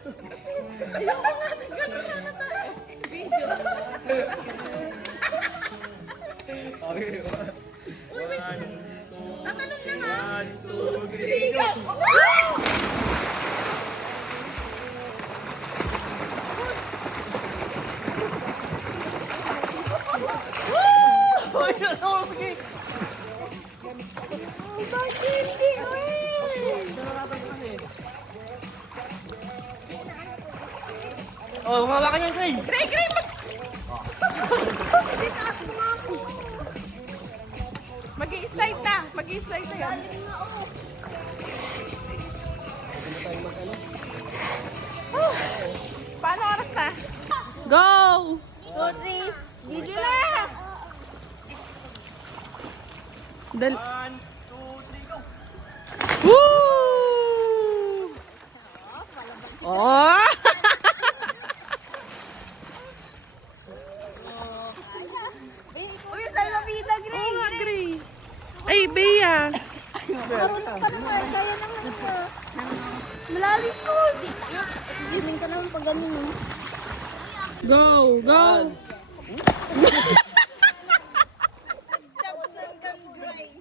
Ayoko nga, nagkano sana tayo. Video. Okay. Uy, wait. Tatanong na nga. 1, 2, 3, go! Oh, humawakan yan, Gray! Gray, Gray, mag-i-slide na. Mag-i-slide na yan. Paano oras na? Go! 2, 3. Video na! 1, 2, 3, go! Woo! Oh! Uy, sa'yo na pita, Gray! Oo nga, Gray. Ay, Bea. Marunong pa naman, kaya naman na. Malalim ko! Giling ka naman pag ganun. Go, go. Tapusan kang Gray.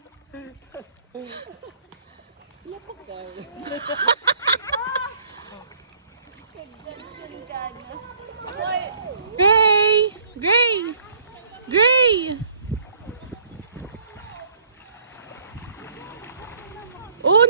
Gray! Gray! Gray! Oh,